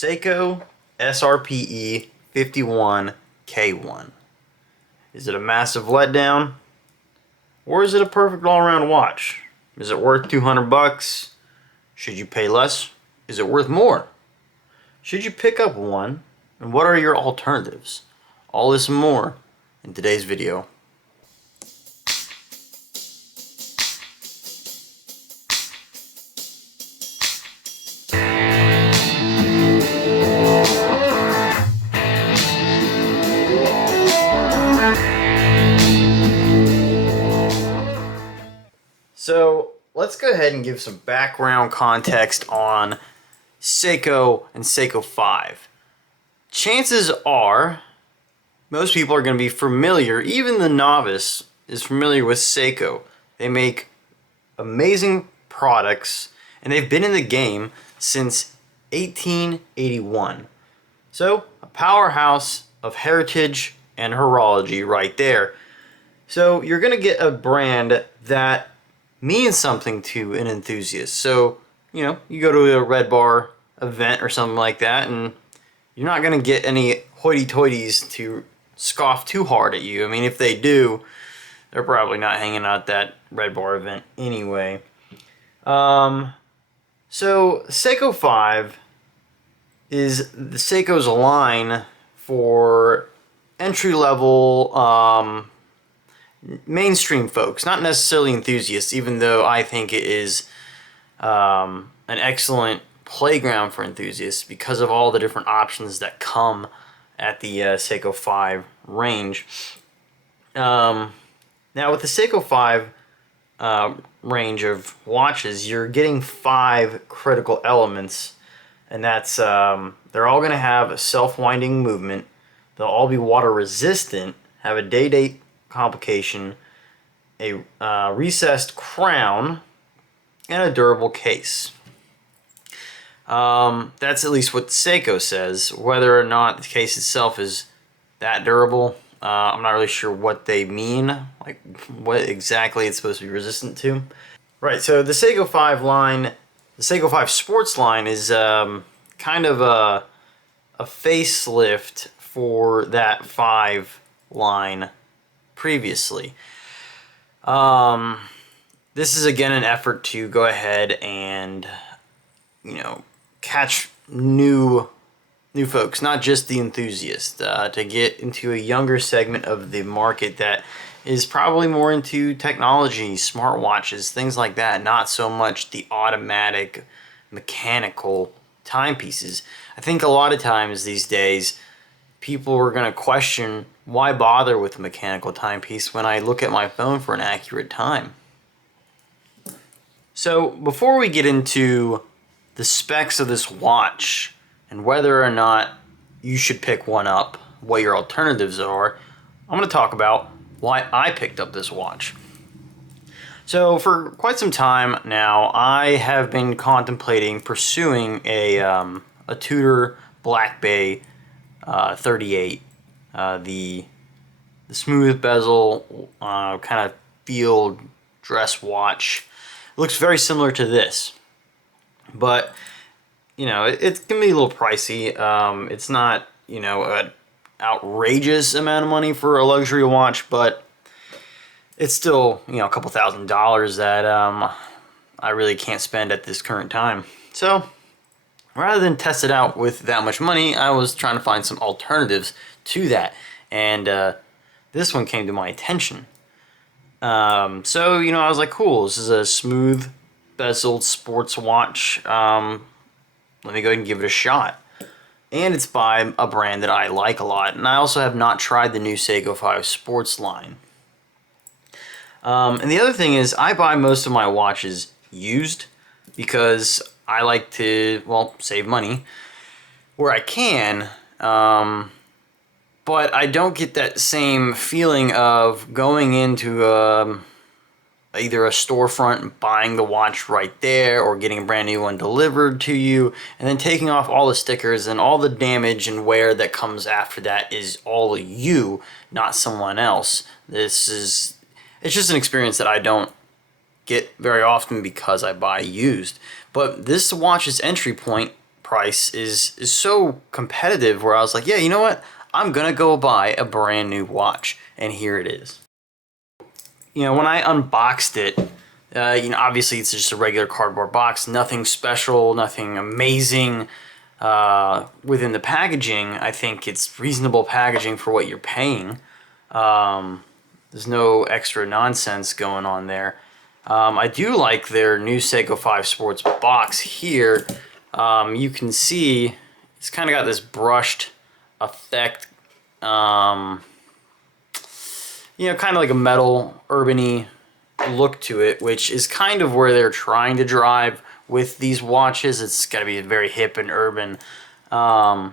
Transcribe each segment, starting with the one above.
Seiko SRPE51K1. Is it a massive letdown? Or is it a perfect all-around watch? Is it worth 200 bucks? Should you pay less? Is it worth more? Should you pick up one? And what are your alternatives? All this and more in today's video. So let's go ahead and give some background context on Seiko and Seiko 5. Chances are most people are going to be familiar, even the novice is familiar with Seiko. They make amazing products and they've been in the game since 1881. So a powerhouse of heritage and horology right there. So you're going to get a brand that means something to an enthusiast. So, you know, you go to a Red Bar event or something like that, and you're not going to get any hoity-toities to scoff too hard at you. I mean, if they do, they're probably not hanging out at that Red Bar event anyway. So Seiko 5 is the Seiko's line for entry-level mainstream folks, not necessarily enthusiasts, even though I think it is an excellent playground for enthusiasts because of all the different options that come at the Seiko 5 range. Now with the Seiko 5 range of watches, you're getting 5 critical elements, and that's they're all going to have a self-winding movement, they'll all be water resistant, have a day-date complication, a recessed crown, and a durable case. That's at least what Seiko says. Whether or not the case itself is that durable, I'm not really sure what they mean, like what exactly it's supposed to be resistant to. Right, so the Seiko 5 line, the Seiko 5 Sports line is kind of a facelift for that 5 line previously. This is again an effort to go ahead and, you know, catch new folks, not just the enthusiast, to get into a younger segment of the market that is probably more into technology, smartwatches, things like that, not so much the automatic mechanical timepieces. I think a lot of times these days people are going to question, why bother with a mechanical timepiece when I look at my phone for an accurate time? So before we get into the specs of this watch and whether or not you should pick one up, what your alternatives are, I'm going to talk about why I picked up this watch. So for quite some time now, I have been contemplating pursuing a Tudor Black Bay 38, the smooth bezel kind of field dress watch. It looks very similar to this, but you know, it can be a little pricey. It's not, you know, an outrageous amount of money for a luxury watch, but it's still, you know, a couple $1,000s that I really can't spend at this current time. So rather than test it out with that much money, I was trying to find some alternatives to that, and this one came to my attention. So, you know, I was like, cool, this is a smooth bezeled sports watch. Let me go ahead and give it a shot. And it's by a brand that I like a lot, and I also have not tried the new Seiko 5 Sports line. And the other thing is, I buy most of my watches used because I like to, well, save money where I can, but I don't get that same feeling of going into either a storefront and buying the watch right there, or getting a brand new one delivered to you and then taking off all the stickers, and all the damage and wear that comes after that is all you, not someone else. It's just an experience that I don't get very often because I buy used. But this watch's entry point price is so competitive where I was like, yeah, you know what? I'm gonna go buy a brand new watch, and here it is. You know, when I unboxed it, you know, obviously it's just a regular cardboard box, nothing special, nothing amazing within the packaging. I think it's reasonable packaging for what you're paying. There's no extra nonsense going on there. I do like their new Seiko 5 Sports box here. You can see it's kind of got this brushed effect. You know, kind of like a metal, urban-y look to it, which is kind of where they're trying to drive with these watches. It's got to be very hip and urban. And,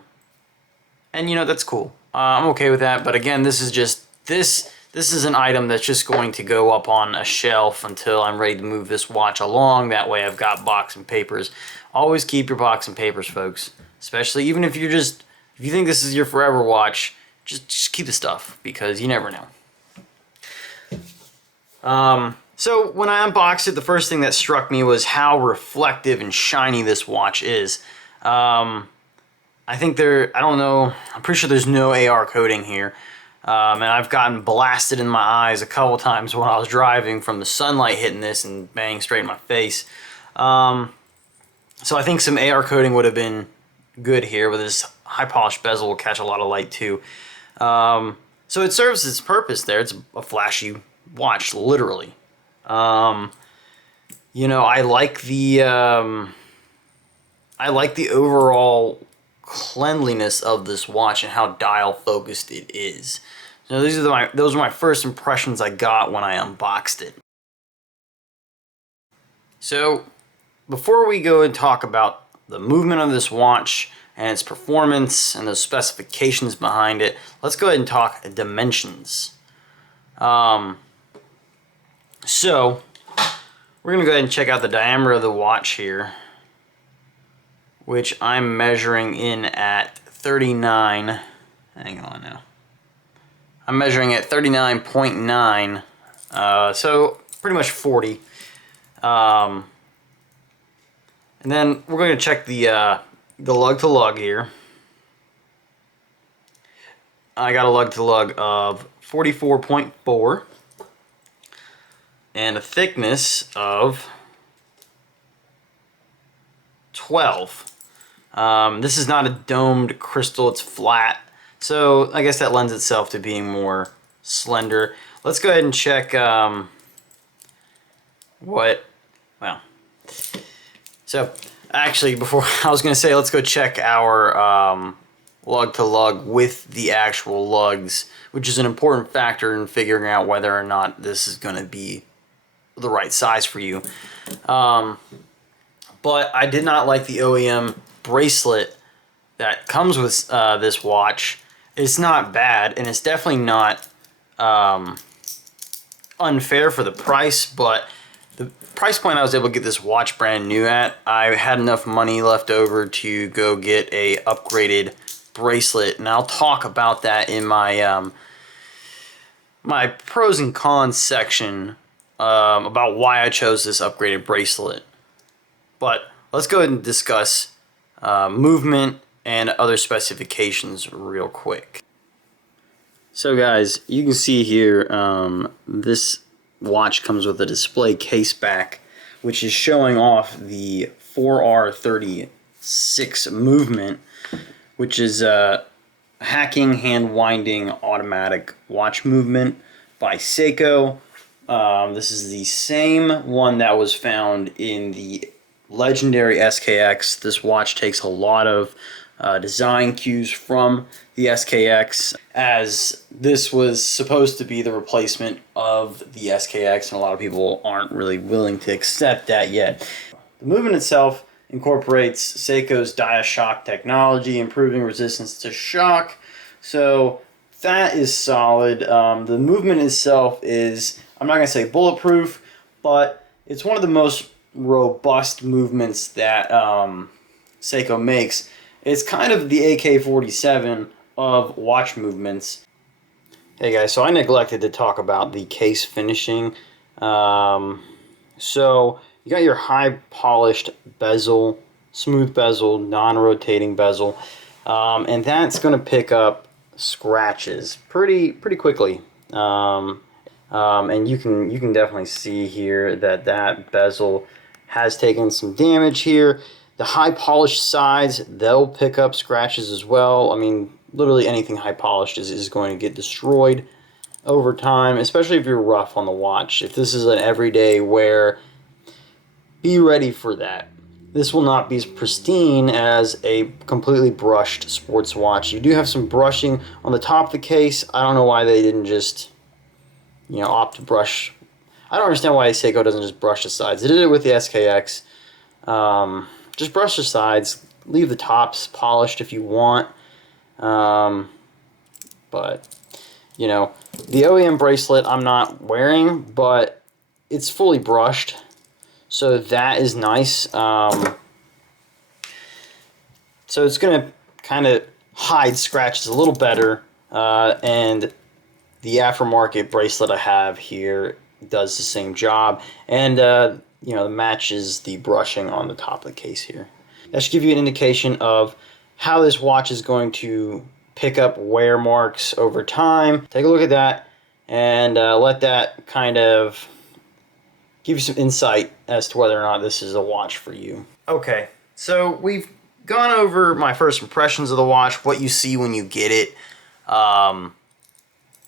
you know, that's cool. I'm okay with that. But again, this is just, this is an item that's just going to go up on a shelf until I'm ready to move this watch along. That way I've got box and papers. Always keep your box and papers, folks. Especially, even if you're just, if you think this is your forever watch, just keep the stuff, because you never know. So when I unboxed it, the first thing that struck me was how reflective and shiny this watch is. I think I don't know, I'm pretty sure there's no AR coating here. And I've gotten blasted in my eyes a couple times when I was driving from the sunlight hitting this and banging straight in my face. So I think some AR coating would have been good here, with this high polished bezel will catch a lot of light too. So it serves its purpose there. It's a flashy watch, literally. You know, I like the overall cleanliness of this watch and how dial focused it is. So those are my first impressions I got when I unboxed it. So before we go and talk about the movement of this watch and its performance and the specifications behind it, let's go ahead and talk dimensions. So we're going to go ahead and check out the diameter of the watch here, which I'm measuring in at 39. Hang on now. I'm measuring at 39.9, so pretty much 40. And then we're going to check the lug to lug here. I got a lug to lug of 44.4 and a thickness of 12. This is not a domed crystal, it's flat. So I guess that lends itself to being more slender. Let's go ahead and check so actually, before I was going to say, let's go check our lug to lug with the actual lugs, which is an important factor in figuring out whether or not this is going to be the right size for you. But I did not like the OEM bracelet that comes with this watch. It's not bad, and it's definitely not unfair for the price, but the price point I was able to get this watch brand new at, I had enough money left over to go get a upgraded bracelet, and I'll talk about that in my my pros and cons section about why I chose this upgraded bracelet. But let's go ahead and discuss movement and other specifications real quick. So guys, you can see here this watch comes with a display case back, which is showing off the 4R36 movement, which is a hacking, hand winding, automatic watch movement by Seiko. This is the same one that was found in the legendary SKX. This watch takes a lot of design cues from the SKX, as this was supposed to be the replacement of the SKX, and a lot of people aren't really willing to accept that yet. The movement itself incorporates Seiko's DiaShock technology, improving resistance to shock, so that is solid. The movement itself is, I'm not going to say bulletproof, but it's one of the most robust movements that Seiko makes. It's kind of the AK-47 of watch movements. Hey guys, so I neglected to talk about the case finishing. So you got your high polished bezel smooth bezel, non-rotating bezel, and that's going to pick up scratches pretty quickly. And you can definitely see here that that bezel has taken some damage here. The high polished sides, they'll pick up scratches as well. I mean, literally anything high polished is going to get destroyed over time, especially if you're rough on the watch. If this is an everyday wear, be ready for that. This will not be as pristine as a completely brushed sports watch. You do have some brushing on the top of the case. I don't know why they didn't just, you know, opt to brush. I don't understand why Seiko doesn't just brush the sides. They did it with the SKX. Just brush the sides. Leave the tops polished if you want. But, you know, the OEM bracelet I'm not wearing, but it's fully brushed. So that is nice. So it's going to kind of hide scratches a little better. And the aftermarket bracelet I have here does the same job. And, you know, matches the brushing on the top of the case here. That should give you an indication of how this watch is going to pick up wear marks over time. Take a look at that and let that kind of give you some insight as to whether or not this is a watch for you. Okay, so we've gone over my first impressions of the watch, what you see when you get it.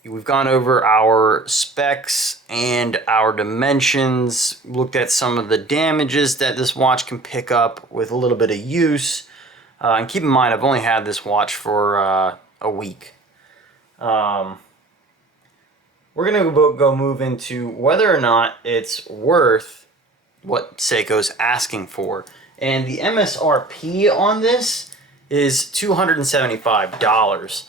We've gone over our specs and our dimensions, looked at some of the damages that this watch can pick up with a little bit of use. And keep in mind, I've only had this watch for a week. We're going to go move into whether or not it's worth what Seiko's asking for. And the MSRP on this is $275.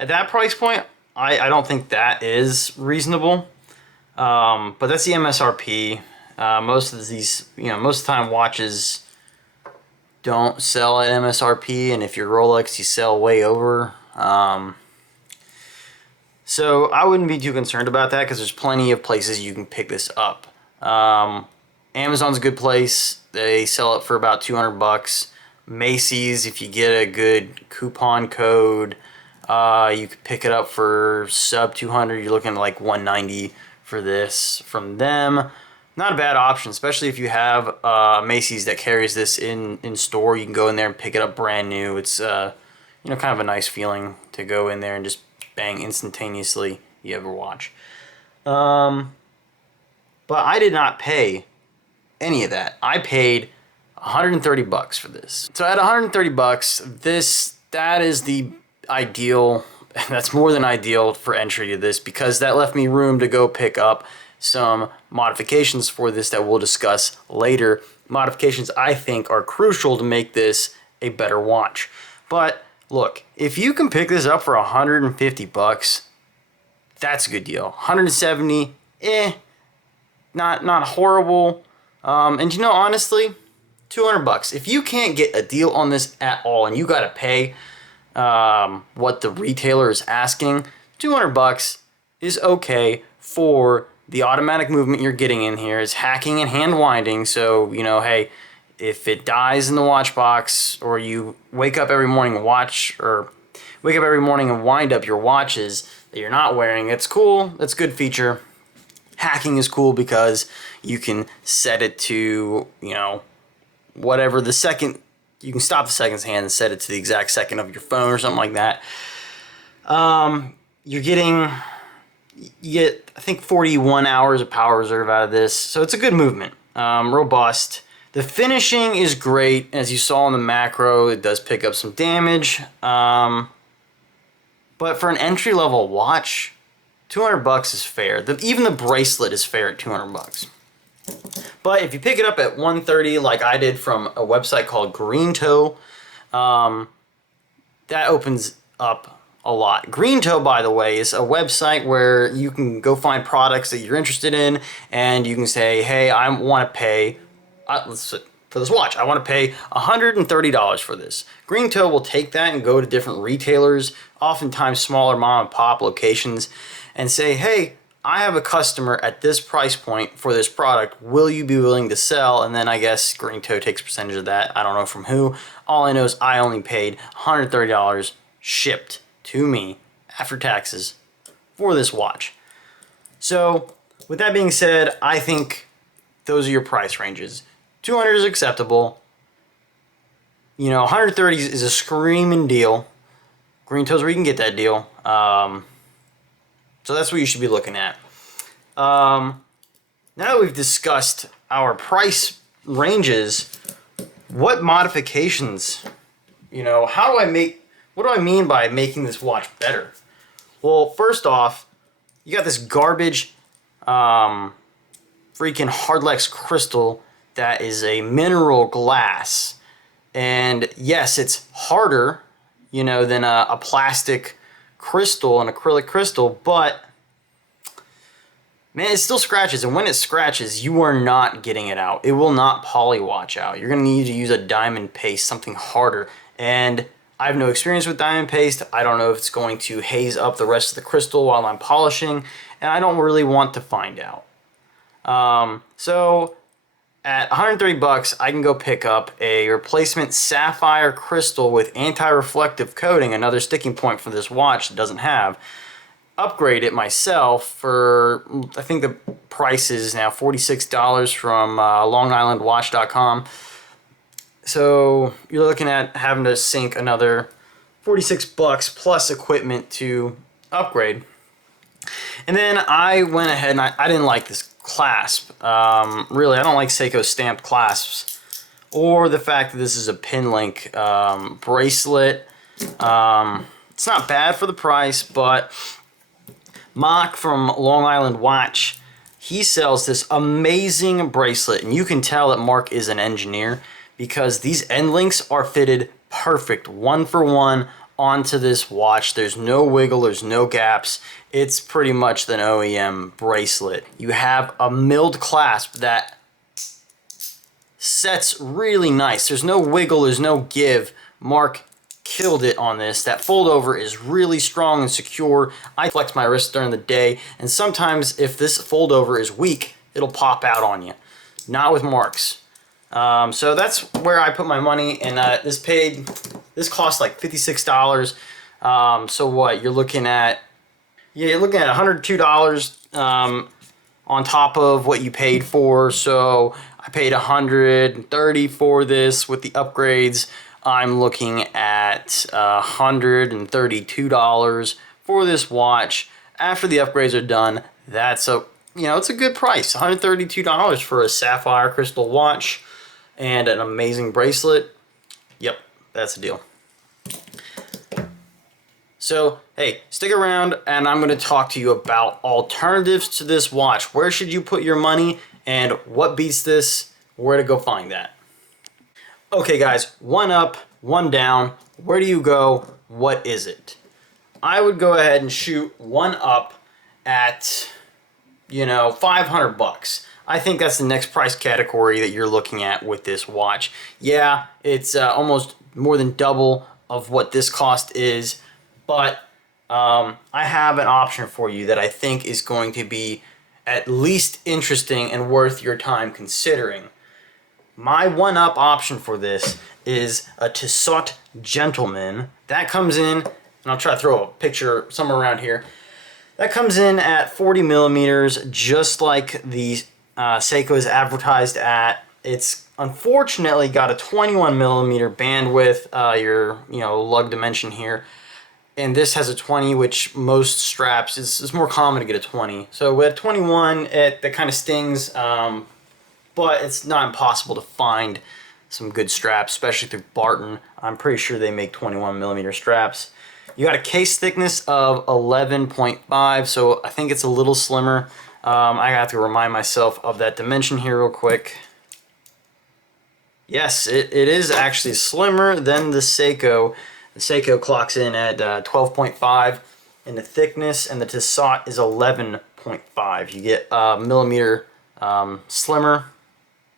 At that price point, I don't think that is reasonable. But that's the MSRP. Most of these, you know, most of the time watches don't sell at MSRP, and if you're Rolex, you sell way over. So I wouldn't be too concerned about that because there's plenty of places you can pick this up. Amazon's a good place. They sell it for about 200 bucks. Macy's, if you get a good coupon code, you could pick it up for sub 200. You're looking at like 190 for this from them. Not a bad option, especially if you have Macy's that carries this in store. You can go in there and pick it up brand new. It's you know, kind of a nice feeling to go in there and just bang instantaneously you have a watch. But I did not pay any of that. I paid 130 bucks for this. So at 130 bucks, that is the ideal. That's more than ideal for entry to this, because that left me room to go pick up some modifications for this that we'll discuss later. Modifications I think are crucial to make this a better watch. But look, if you can pick this up for 150 bucks, that's a good deal. 170, not horrible. And you know, honestly, 200 bucks. If you can't get a deal on this at all and you got to pay what the retailer is asking, 200 bucks is okay for the automatic movement you're getting in here. Is hacking and hand winding, so you know, hey, if it dies in the watch box, or you wake up every morning and wind up your watches that you're not wearing, it's cool. That's a good feature. Hacking is cool because you can set it to, you know, whatever the second. You can stop the seconds hand and set it to the exact second of your phone or something like that. You get, I think, 41 hours of power reserve out of this, so it's a good movement. Robust. The finishing is great. As you saw in the macro, it does pick up some damage. But for an entry-level watch, 200 bucks is fair. Even the bracelet is fair at 200 bucks. But if you pick it up at 130, like I did from a website called Green Toe, that opens up a lot. Green Toe, by the way, is a website where you can go find products that you're interested in, and you can say, hey, I want to pay, for this watch, I want to pay $130 for this. Green Toe will take that and go to different retailers, oftentimes smaller mom and pop locations, and say, hey, I have a customer at this price point for this product. Will you be willing to sell? And then I guess Green Toe takes a percentage of that. I don't know from who. All I know is I only paid $130 shipped to me after taxes for this watch. So with that being said, I think those are your price ranges. 200 is acceptable. You know, 130 is a screaming deal. Green Toe's where you can get that deal. So that's what you should be looking at. Now that we've discussed our price ranges, what modifications, you know, what do I mean by making this watch better? Well, first off, you got this garbage freaking Hardlex crystal that is a mineral glass. And yes, it's harder, you know, than a plastic crystal, an acrylic crystal, but man, it still scratches, and when it scratches, you are not getting it out. It will not polywatch out. You're gonna need to use a diamond paste, something harder, and I have no experience with diamond paste. I don't know if it's going to haze up the rest of the crystal while I'm polishing, and I don't really want to find out. So at 130 bucks, I can go pick up a replacement sapphire crystal with anti-reflective coating, another sticking point for this watch that doesn't have. Upgrade it myself for, I think the price is now $46 from longislandwatch.com. So you're looking at having to sink another 46 bucks plus equipment to upgrade. And then I went ahead and I didn't like this clasp. Really, I don't like Seiko stamped clasps, or the fact that this is a pin link bracelet. It's not bad for the price, but Mock from Long Island Watch, he sells this amazing bracelet, and you can tell that Mark is an engineer because these end links are fitted perfect, one for one, onto this watch. There's no wiggle, there's no gaps. It's pretty much an OEM bracelet. You have a milled clasp that sets really nice. There's no wiggle, there's no give. Mark killed it on this. That fold over is really strong and secure. I flex my wrist during the day, and sometimes if this fold over is weak, it'll pop out on you. Not with Mark's. So that's where I put my money, and this cost like $56. So what, you're looking at $102 on top of what you paid for. So I paid $130 for this with the upgrades. I'm looking at $132 for this watch. After the upgrades are done, that's it's a good price. $132 for a sapphire crystal watch and an amazing bracelet. Yep, that's a deal. So, hey, stick around and I'm going to talk to you about alternatives to this watch. Where should you put your money and what beats this? Where to go find that? Okay guys, one up, one down. Where do you go? What is it? I would go ahead and shoot one up at, 500 bucks. I think that's the next price category that you're looking at with this watch. Yeah, it's almost more than double of what this cost is, but I have an option for you that I think is going to be at least interesting and worth your time considering. My one-up option for this is a Tissot Gentleman. That comes in, and I'll try to throw a picture somewhere around here. That comes in at 40 millimeters, just like the Seiko is advertised at. It's unfortunately got a 21 millimeter bandwidth, your lug dimension here, and this has a 20, which most straps is more common to get a 20. So with 21, that kind of stings, but it's not impossible to find some good straps, especially through Barton. I'm pretty sure they make 21 millimeter straps. You got a case thickness of 11.5, so I think it's a little slimmer. I have to remind myself of that dimension here real quick. Yes, it is actually slimmer than the Seiko. The Seiko clocks in at 12.5 in the thickness, and the Tissot is 11.5. You get a millimeter slimmer.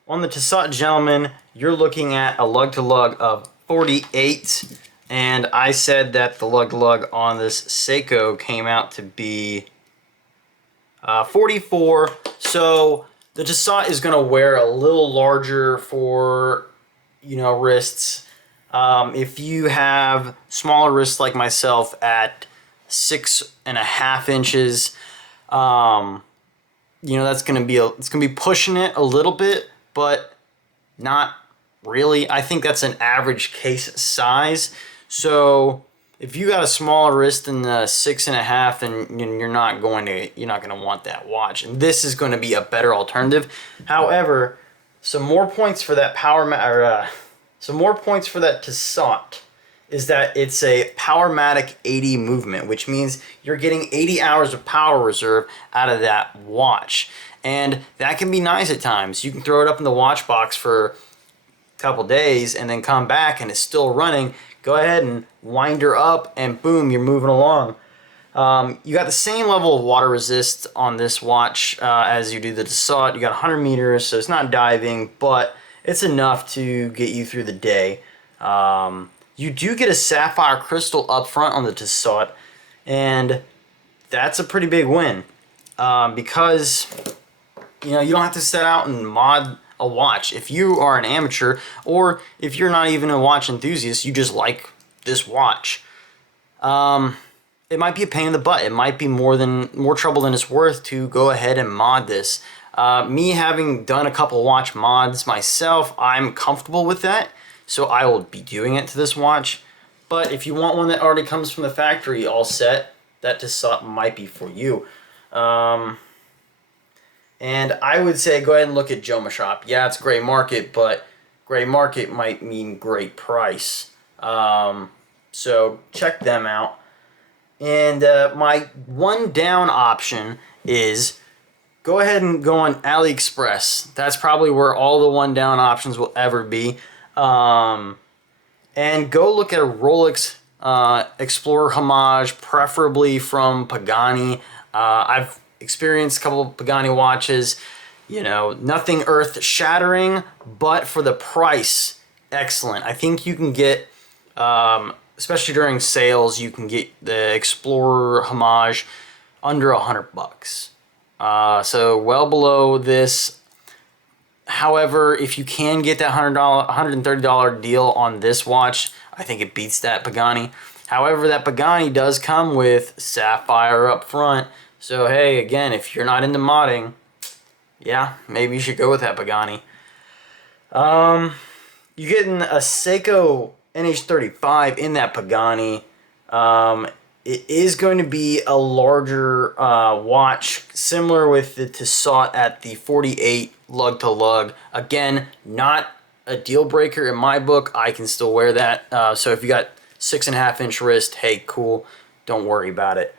On the Tissot Gentleman, you're looking at a lug-to-lug of 48, and I said that the lug-to-lug on this Seiko came out to be 44. So the Dassault is going to wear a little larger for, you know, wrists. If you have smaller wrists like myself at 6.5 inches, you know, that's going to be it's going to be pushing it a little bit, but not really. I think that's an average case size. So if you got a smaller wrist than the 6.5, then you're not going to want that watch. And this is going to be a better alternative. However, some more points for that some more points for that Dassault is that it's a Powermatic 80 movement, which means you're getting 80 hours of power reserve out of that watch. And that can be nice at times. You can throw it up in the watch box for a couple days and then come back and it's still running. Go ahead and wind her up and boom, you're moving along. You got the same level of water resist on this watch as you do the Dassault. You got 100 meters, so it's not diving, but it's enough to get you through the day. You do get a sapphire crystal up front on the Dassault, and that's a pretty big win because you know, you don't have to set out and mod a watch. If you are an amateur, or if you're not even a watch enthusiast, you just like this watch, it might be a pain in the butt. It might be more trouble than it's worth to go ahead and mod this. Me having done a couple watch mods myself, I'm comfortable with that, so I will be doing it to this watch. But if you want one that already comes from the factory all set, that Dassault might be for you. And I would say go ahead and look at Joma Shop. Yeah, it's gray market, but gray market might mean great price. So check them out. And my one down option is go ahead and go on Aliexpress. That's probably where all the one down options will ever be. And go look at a Rolex Explorer Homage, preferably from Pagani. I've experienced a couple of Pagani watches, you know, nothing earth shattering, but for the price, excellent. I think you can get, especially during sales, you can get the Explorer Homage under $100. So well below this. However, if you can get that $130 deal on this watch, I think it beats that Pagani. However, that Pagani does come with sapphire up front. So hey, again, if you're not into modding, yeah, maybe you should go with that Pagani. You're getting a Seiko NH35 in that Pagani. It is going to be a larger watch, similar with the Dassault at the 48 lug to lug. Again, not a deal breaker in my book. I can still wear that. So if you got 6.5 inch wrist, hey, cool. Don't worry about it.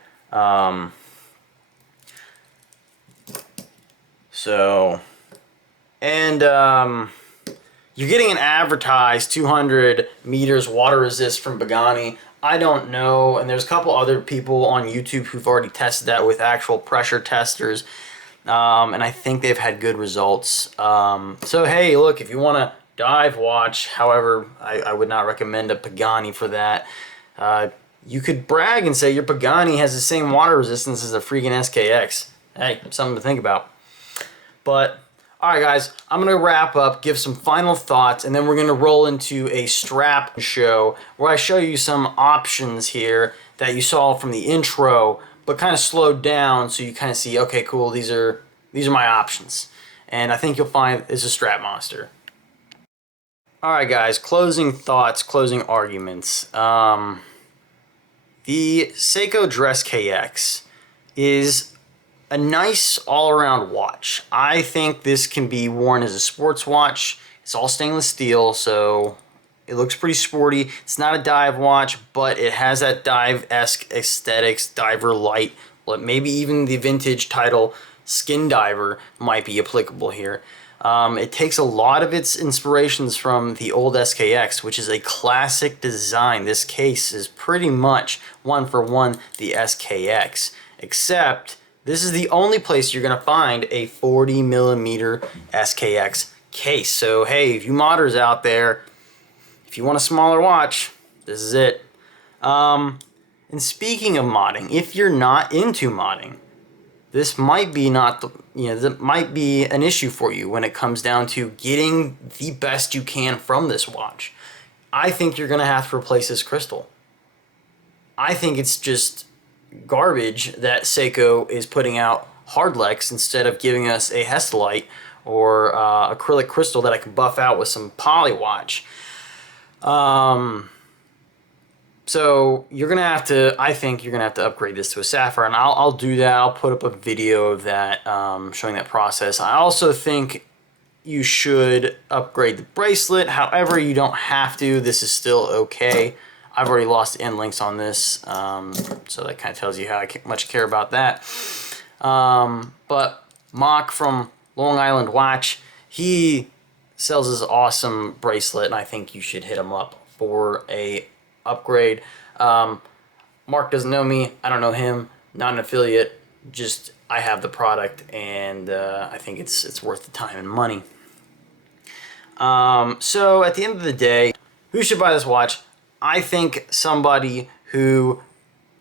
You're getting an advertised 200 meters water resist from Pagani. I don't know, and there's a couple other people on YouTube who've already tested that with actual pressure testers, and I think they've had good results. So hey, look, if you want to dive watch, however, I would not recommend a Pagani for that. You could brag and say your Pagani has the same water resistance as a freaking SKX. Hey, something to think about. But alright guys, I'm going to wrap up, give some final thoughts, and then we're going to roll into a strap show where I show you some options here that you saw from the intro, but kind of slowed down so you kind of see, okay, cool, these are my options. And I think you'll find it's a strap monster. Alright guys, closing thoughts, closing arguments. The Seiko DressKX is a nice all-around watch. I think this can be worn as a sports watch. It's all stainless steel, so it looks pretty sporty. It's not a dive watch, but it has that dive-esque aesthetics, diver light. Maybe even the vintage title Skin Diver might be applicable here. It takes a lot of its inspirations from the old SKX, which is a classic design. This case is pretty much one for one the SKX, except this is the only place you're going to find a 40mm SKX case. So hey, if you modders out there, if you want a smaller watch, this is it. And speaking of modding, if you're not into modding, this might be not the, that might be an issue for you when it comes down to getting the best you can from this watch. I think you're going to have to replace this crystal. I think it's just garbage that Seiko is putting out Hardlex instead of giving us a Hestelite or acrylic crystal that I can buff out with some poly watch. So you're gonna have to, I think you're gonna have to upgrade this to a sapphire, and I'll do that. I'll put up a video of that showing that process. I also think you should upgrade the bracelet. However, you don't have to. This is still okay. I've already lost end links on this, so that kind of tells you how much I care about that. But Mock from Long Island Watch, he sells this awesome bracelet, and I think you should hit him up for a upgrade. Mark doesn't know me, I don't know him, not an affiliate, just I have the product, and I think it's worth the time and money. So at the end of the day, who should buy this watch? I think somebody who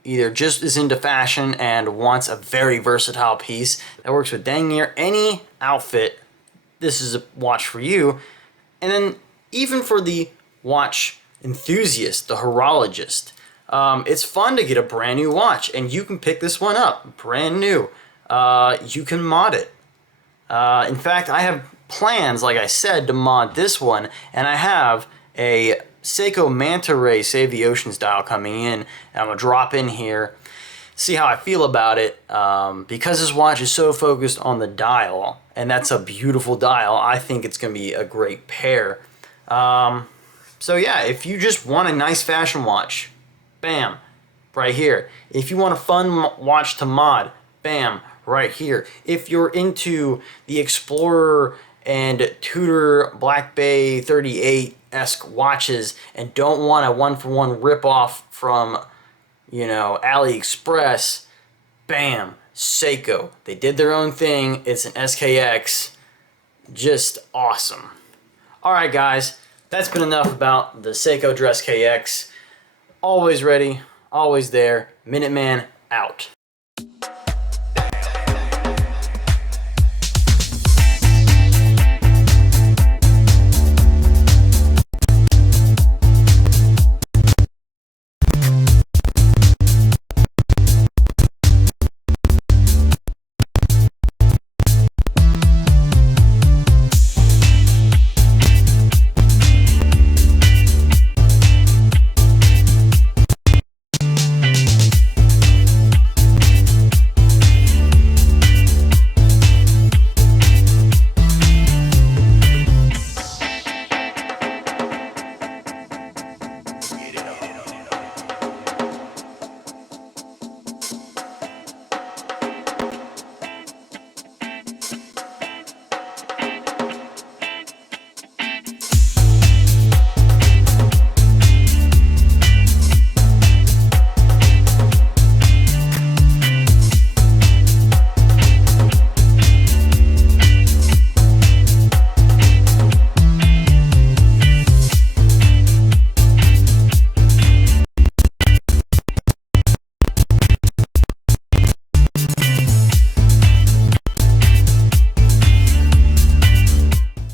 either just is into fashion and wants a very versatile piece that works with dang near any outfit. This is a watch for you. And then even for the watch enthusiast, the horologist, it's fun to get a brand new watch, and you can pick this one up brand new. You can mod it. In fact, I have plans, like I said, to mod this one, and I have a Seiko Manta Ray Save the Oceans dial coming in, and I'm gonna drop in here, see how I feel about it. Because this watch is so focused on the dial, and that's a beautiful dial, I think it's gonna be a great pair. So yeah, if you just want a nice fashion watch, bam, right here. If you want a fun watch to mod, bam, right here. If you're into the Explorer and Tudor Black Bay 38-esque watches and don't want a one-for-one rip-off from, Aliexpress, bam, Seiko. They did their own thing. It's an SKX. Just awesome. Alright guys, that's been enough about the Seiko DressKX. Always ready, always there. Minuteman out.